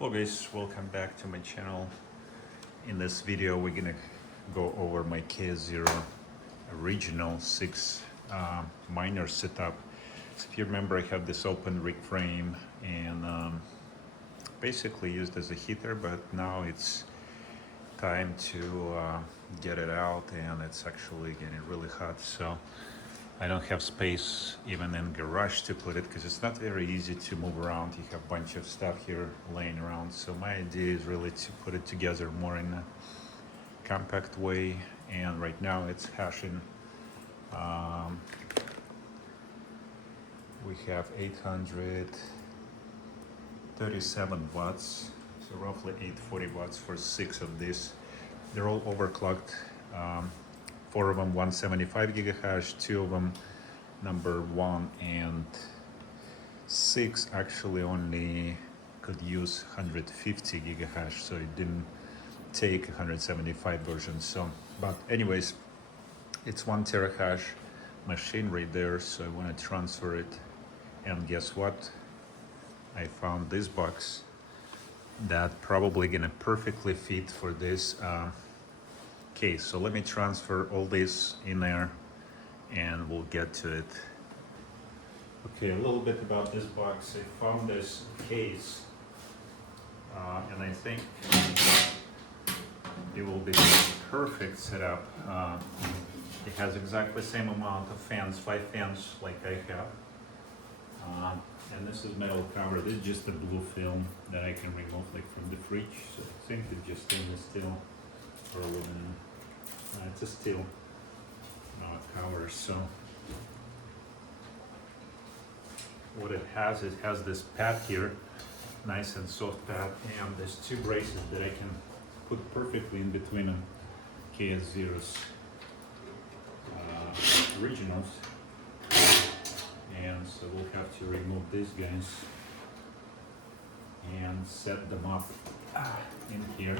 Hello guys, welcome back to my channel. In this video we're gonna go over my KS0 original 6 miner setup. So if you remember, I have this open rig frame and basically used as a heater, but now it's time to get it out, and it's actually getting really hot, so I don't have space even in garage to put it because it's not very easy to move around. You have a bunch of stuff here laying around. So my idea is really to put it together more in a compact way. And right now it's hashing. We have 837 watts, so roughly 840 watts for 6 of these. They're all overclocked. 4 of them 175 gigahash, 2 of them number 1 and 6 actually only could use 150 gigahash, so it didn't take 175 version. So, but anyways, it's 1 terahash machine right there, so I want to transfer it. And guess what? I found this box that probably gonna perfectly fit for this case. So let me transfer all this in there and we'll get to it. Okay, a little bit about this box. I found this case and I think it will be perfect setup. It has exactly the same amount of fans, 5 fans like I have. And this is metal cover. This is just a blue film that I can remove like from the fridge. So I think it's just stainless steel or aluminum. It's a steel cover. So what it has this pad here, nice and soft pad, and there's 2 braces that I can put perfectly in between them. KS0's originals. And so we'll have to remove these guys and set them up in here.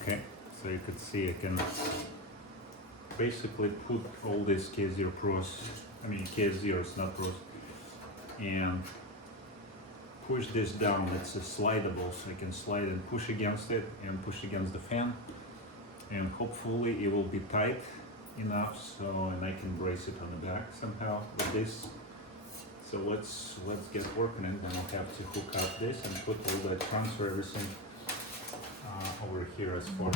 Okay, so you could see I can basically put all these KS0 Pros, KS0's not Pros, and push this down. It's a slidable, so I can slide and push against it and push against the fan, and hopefully it will be tight enough so, and I can brace it on the back somehow with this. So let's get working, and then I'll have to hook up this and put all that, transfer everything over here as far.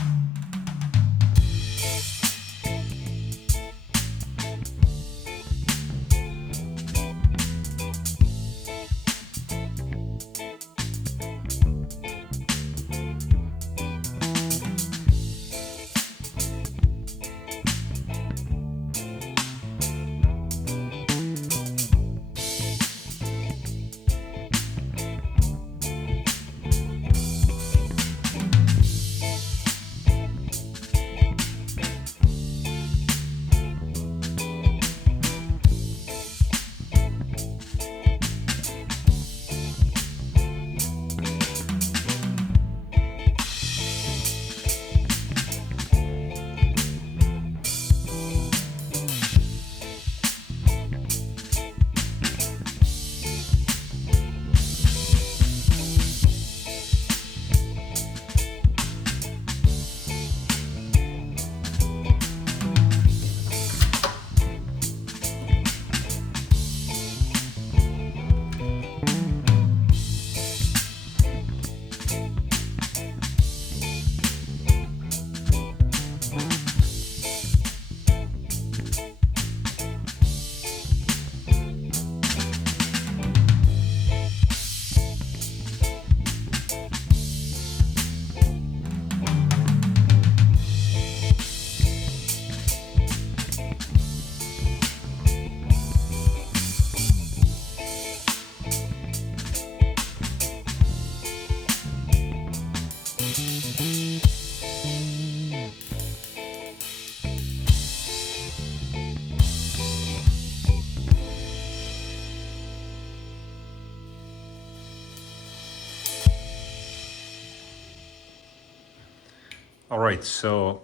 All right, so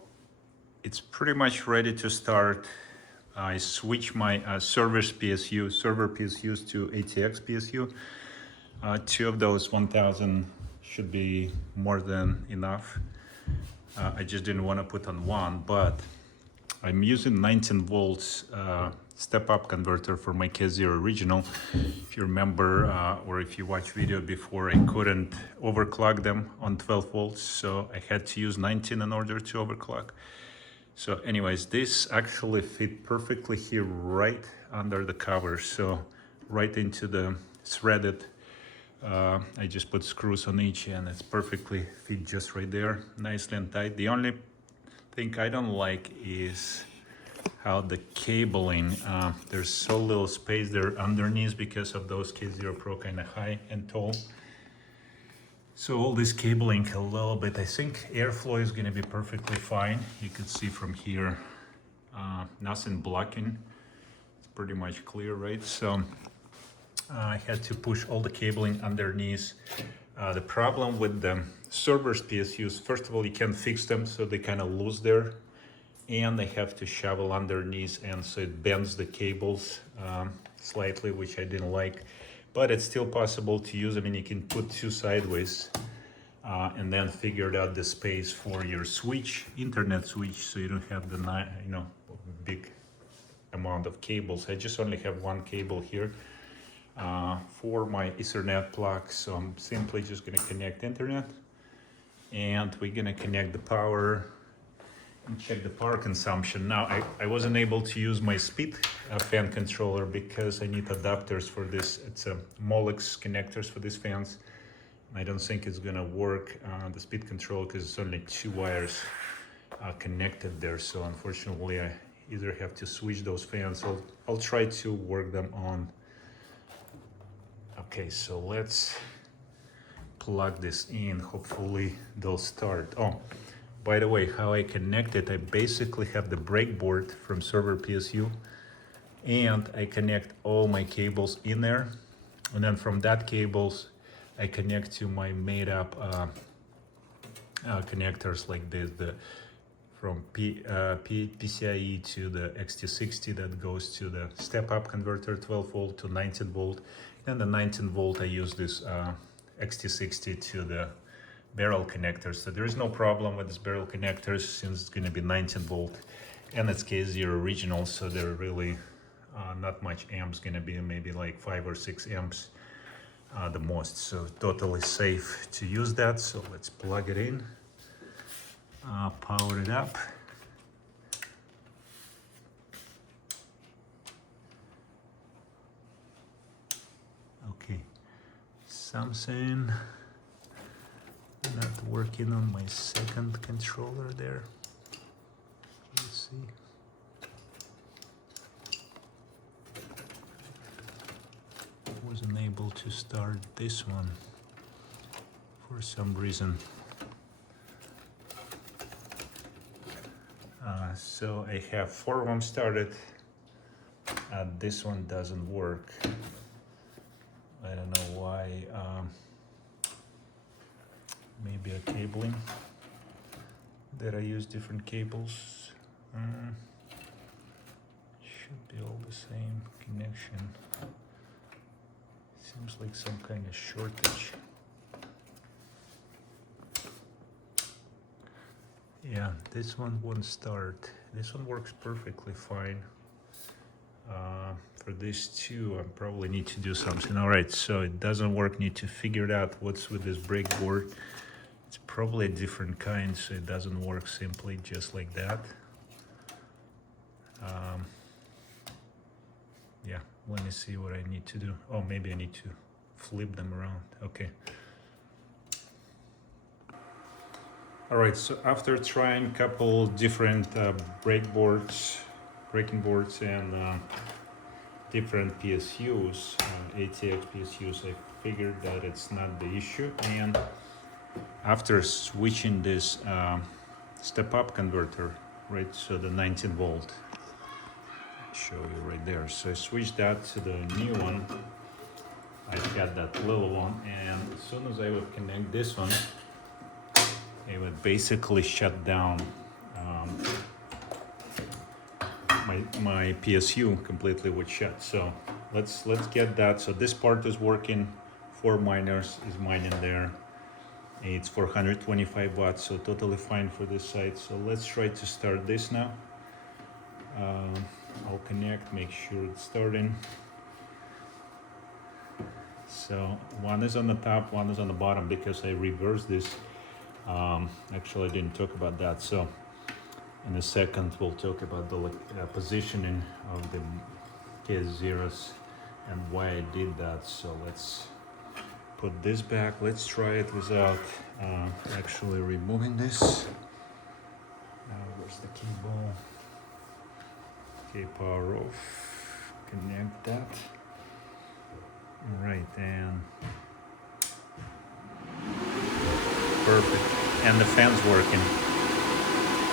it's pretty much ready to start. I switch my server PSUs to ATX PSU. Two of those 1000 should be more than enough. I just didn't want to put on one, but I'm using 19 volts step-up converter for my KS0 original. If you remember, or if you watch video before, I couldn't overclock them on 12 volts, so I had to use 19 in order to overclock. So anyways, this actually fit perfectly here right under the cover, so right into the threaded. I just put screws on each and it's perfectly fit just right there, nicely and tight. The only thing I don't like is how the cabling, there's so little space there underneath because of those KS0 Pro kind of high and tall. So all this cabling a little bit, I think airflow is going to be perfectly fine. You can see from here, nothing blocking. It's pretty much clear, right? So I had to push all the cabling underneath. The problem with the server's PSUs, first of all, you can't fix them, so they kind of loose there, and they have to shovel underneath, and so it bends the cables slightly, which I didn't like. But it's still possible to use them, and you can put two sideways and then figure out the space for your switch, internet switch, so you don't have the big amount of cables. I just only have one cable here for my Ethernet plug, so I'm simply just going to connect internet, and we're going to connect the power and check the power consumption. Now I wasn't able to use my speed fan controller because I need adapters for this. It's a Molex connectors for these fans. I don't think it's gonna work the speed control because it's only two wires connected there, so unfortunately I either have to switch those fans. I'll try to work them on. Okay, so let's plug this in, hopefully they'll start. Oh, by the way, how I connect it, I basically have the breakboard from server PSU, and I connect all my cables in there, and then from that cables I connect to my made up connectors like this, from PCIe to the XT60 that goes to the step-up converter, 12 volt to 19 volt, and the 19 volt I use this XT60 to the barrel connectors. So there is no problem with this barrel connectors since it's going to be 19 volt and it's KS0 original, so they're really not much amps, going to be maybe like 5 or 6 amps the most, so totally safe to use that. So let's plug it in, power it up. Okay, something not working on my second controller there. Let's see. Wasn't able to start this one for some reason. So I have 4 of them started. This one doesn't work. I don't know why. Maybe a cabling that I use different cables. Should be all the same connection. Seems like some kind of shortage. Yeah, this one won't start. This one works perfectly fine. For these two, I probably need to do something. All right, so it doesn't work. Need to figure out what's with this breakboard. It's probably a different kind, so it doesn't work simply just like that. Yeah, let me see what I need to do. Oh, maybe I need to flip them around. Okay. All right, so after trying a couple different breaking boards and different PSUs, ATX PSUs, I figured that it's not the issue. And after switching this step-up converter, right, so the 19 volt, I'll show you right there. So I switched that to the new one. I got that little one, and as soon as I would connect this one, it would basically shut down my PSU completely would shut. So let's get that. So this part is working. 4 miners is mining there. It's 425 watts, so totally fine for this site. So let's try to start this now. I'll connect, make sure it's starting. So one is on the top, one is on the bottom because I reversed this. Actually, I didn't talk about that. So in a second, we'll talk about the positioning of the KS0s and why I did that. So let's put this back. Let's try it without actually removing this. Where's the cable? Okay, power off. Connect that. All right, and perfect. And the fan's working.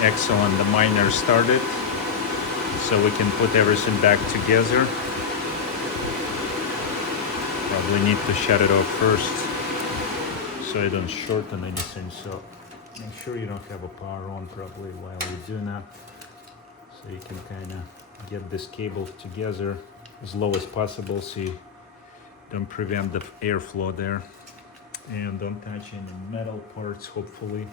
Excellent. The miner started, so we can put everything back together. Probably need to shut it off first so I don't shorten anything. So make sure you don't have a power on probably while you're doing that, so you can kind of get this cable together as low as possible so you don't prevent the airflow there, and don't touch any metal parts. Hopefully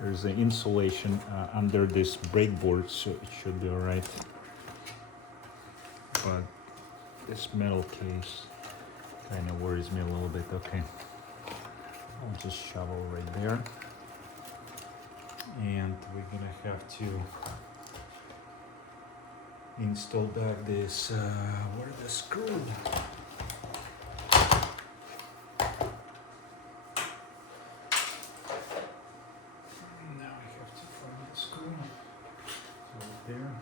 there's an insulation under this breakboard, so it should be all right. But this metal case kind of worries me a little bit. Okay, I'll just shovel right there, and we're gonna have to install back this where the screw. Now I have to find the screw. It's right there.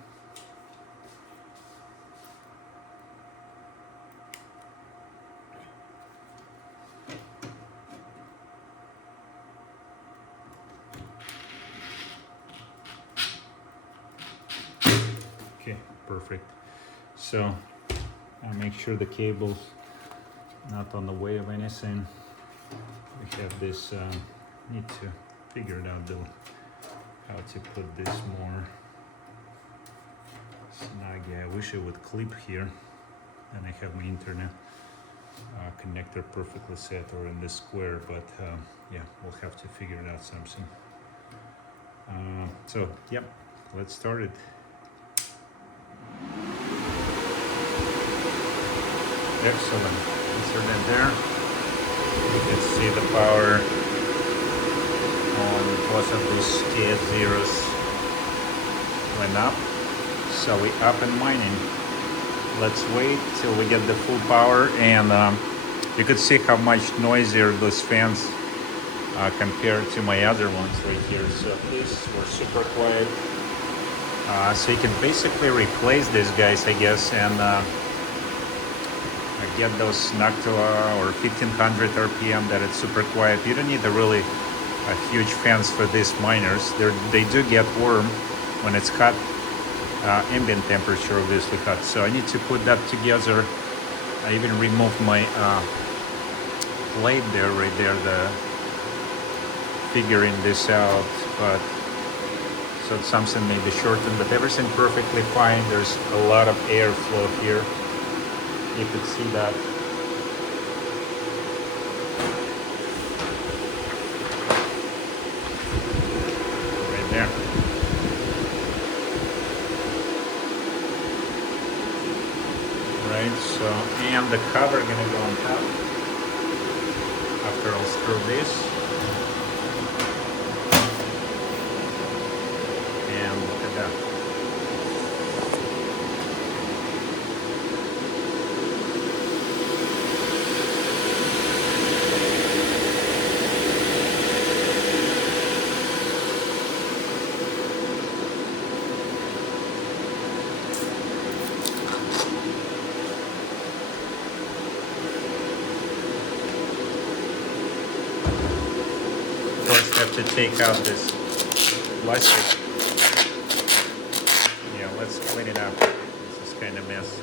Okay, perfect. So I make sure the cable's not on the way of anything. We have this, need to figure it out though, how to put this more snug. I wish it would clip here, and I have my internet connector perfectly set or in this square, but yeah, we'll have to figure it out something. So yep, let's start it. Excellent. Insert it there. You can see the power on both of these KS0s went up. So we up and mining. Let's wait till we get the full power, and you could see how much noisier those fans compared to my other ones right here. So these were super quiet. So you can basically replace these guys, I guess, and get those Noctua or 1500 RPM that it's super quiet. You don't need a really huge fans for these miners. They do get warm when it's hot. Ambient temperature obviously hot. So I need to put that together. I even removed my plate there, right there, the figuring this out, but so it's something maybe shortened, but everything perfectly fine. There's a lot of airflow here. You could see that. Right there. Right, so, and the cover gonna go on top. After I'll screw this. And look at that. Have to take out this plastic. Yeah, let's clean it up. This is kind of mess.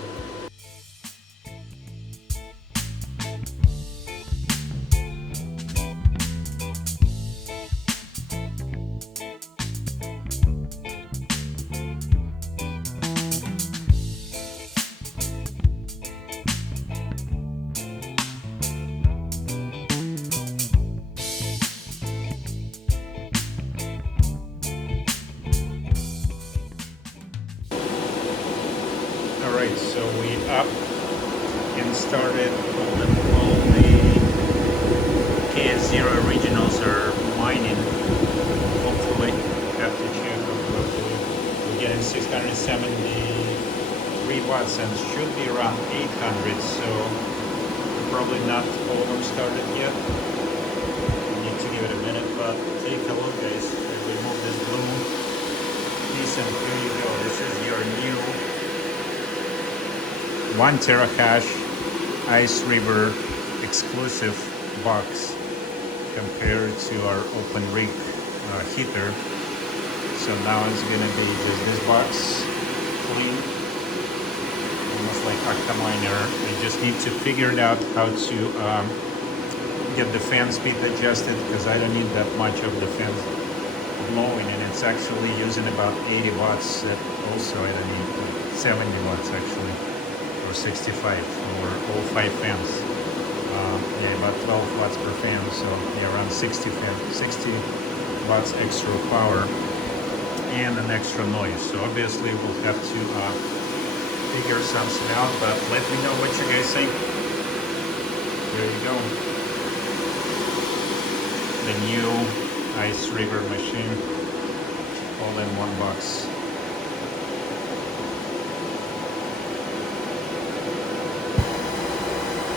Alright, so we up and started all the KS0 originals are mining. Hopefully, have to check. Hopefully, we're getting 673 watts and should be around 800. So probably not all of them started yet. Need to give it a minute, but take a look, guys. I remove this blue piece and here you go. This is your new 1 terahash Iceriver exclusive box compared to our open rig heater. So now it's gonna be just this box, clean, almost like Octaminer. I just need to figure it out how to get the fan speed adjusted, because I don't need that much of the fan blowing, and it's actually using about 80 watts. That also I don't need 70 watts actually, or 65 for all 5 fans. Yeah, about 12 watts per fan, so yeah, around 60 watts extra power and an extra noise. So obviously we'll have to figure something out, but let me know what you guys think. There you go. The new Iceriver machine, all in one box.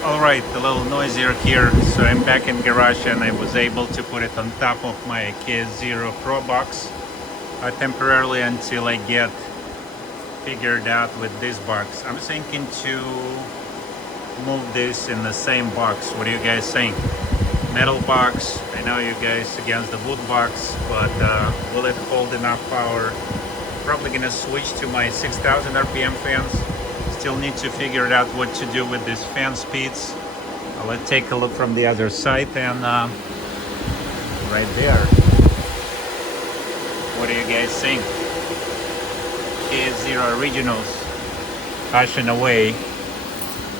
Alright, a little noisier here, so I'm back in garage and I was able to put it on top of my KS0 Pro box temporarily until I get figured out with this box. I'm thinking to move this in the same box. What do you guys think? Metal box, I know you guys against the wood box, but will it hold enough power? Probably gonna switch to my 6000 RPM fans. Still need to figure out what to do with these fan speeds. Let's take a look from the other side, and right there. What do you guys think? KS0 originals hashing away,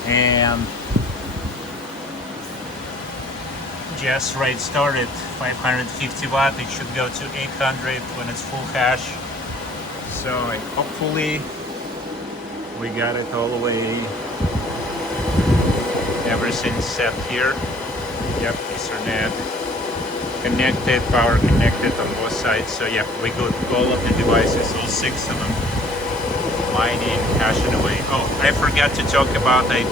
and just right started 550 watt. It should go to 800 when it's full hash. So hopefully we got it all the way, everything set here. Yep, Ethernet connected, power connected on both sides. So yeah, we got all of the devices, all 6 of them, mining, hashing away. Oh, I forgot to talk about, I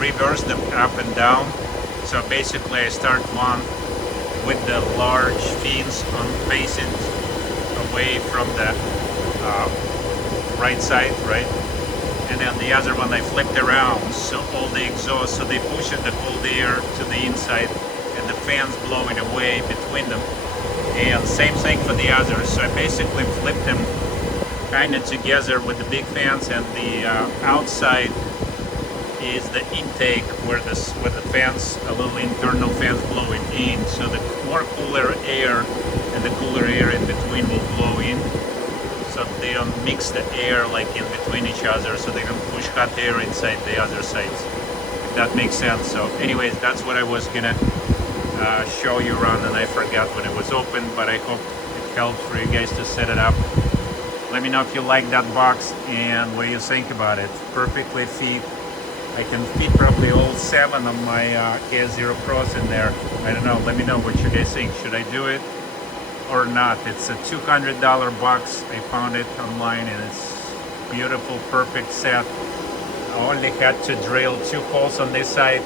reversed them up and down. So basically I start one with the large fins on facing away from the right side, right? And then the other one I flipped around, so all the exhaust, so they push the cold air to the inside and the fans blowing away between them. And same thing for the others. So I basically flipped them kind of together with the big fans, and the outside is the intake where the fans, a little internal fans blowing in, so the more cooler air and the cooler air in between will blow in. So they don't mix the air like in between each other, so they don't push hot air inside the other sides, if that makes sense. So anyways, that's what I was gonna show you around, and I forgot when it was open, but I hope it helped for you guys to set it up. Let me know if you like that box and what you think about it. Perfectly fit. I can fit probably all 7 of my KS0 Pros in there. I don't know, let me know what you guys think. Should I do it or not? It's a $200 box. I found it online and it's beautiful, perfect set. I only had to drill 2 holes on this side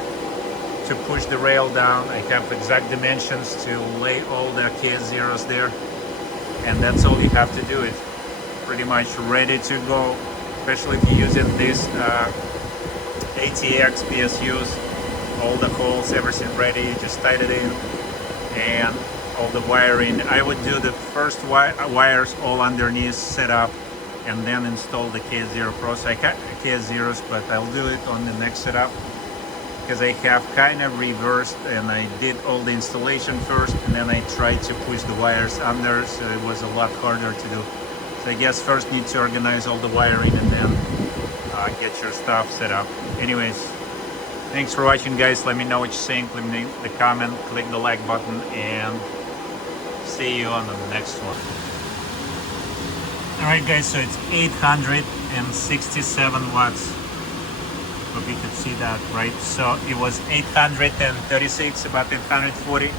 to push the rail down. I have exact dimensions to lay all the KS0s there, and that's all you have to do. It pretty much ready to go, especially if you're using this ATX PSUs, all the holes, everything ready, you just tight it in, and all the wiring. I would do the first wires all underneath, set up, and then install the KS0 Pros. I got KS0s, but I'll do it on the next setup, because I have kind of reversed, and I did all the installation first, and then I tried to push the wires under, so it was a lot harder to do. So I guess first need to organize all the wiring and then get your stuff set up. Anyways, thanks for watching, guys. Let me know what you think. Leave me the comment, click the like button, and see you on the next one. Alright guys, so it's 867 watts. Hope you can see that, right? So it was 836, about 840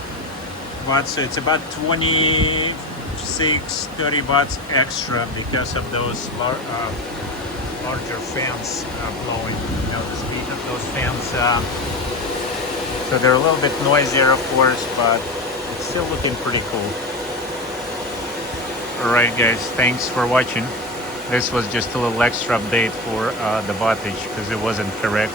watts. So it's about 26, 30 watts extra because of those larger fans blowing. You know, the speed of those fans. So they're a little bit noisier, of course, but it's still looking pretty cool. Alright guys, thanks for watching. This was just a little extra update for the wattage because it wasn't correct.